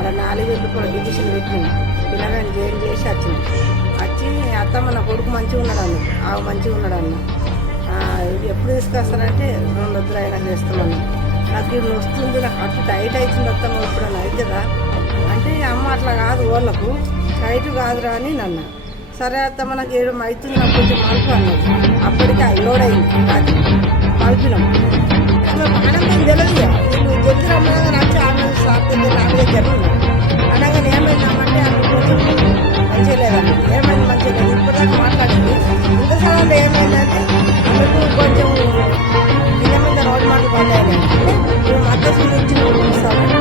అలా నాలుగు కూడా డిజిషన్ పెట్టింది పిల్లగాని జైలు చేసి వచ్చింది. వచ్చి అత్తమ్మ నా కొడుకు మంచిగా ఉన్నాడు అన్న ఆవు మంచిగా ఉన్నాడని ఇది ఎప్పుడు తీసుకొస్తానంటే రెండు వద్దులు అయినా చేస్తున్నాను. నాకు ఇది వస్తుంది నాకు అటు టైట్ అవుతుంది అత్తమ్మ ఇప్పుడు అని అవుతుందా అంటే అమ్మ అట్లా కాదు వాళ్ళకు. టైట్ కాదురా అని నన్ను. సరే అత్తమ్మ నాకు ఏడు అవుతుంది నాకు కొంచెం మార్పు అన్నది. అప్పటికి అయింది. Terima kasih sudah menonton!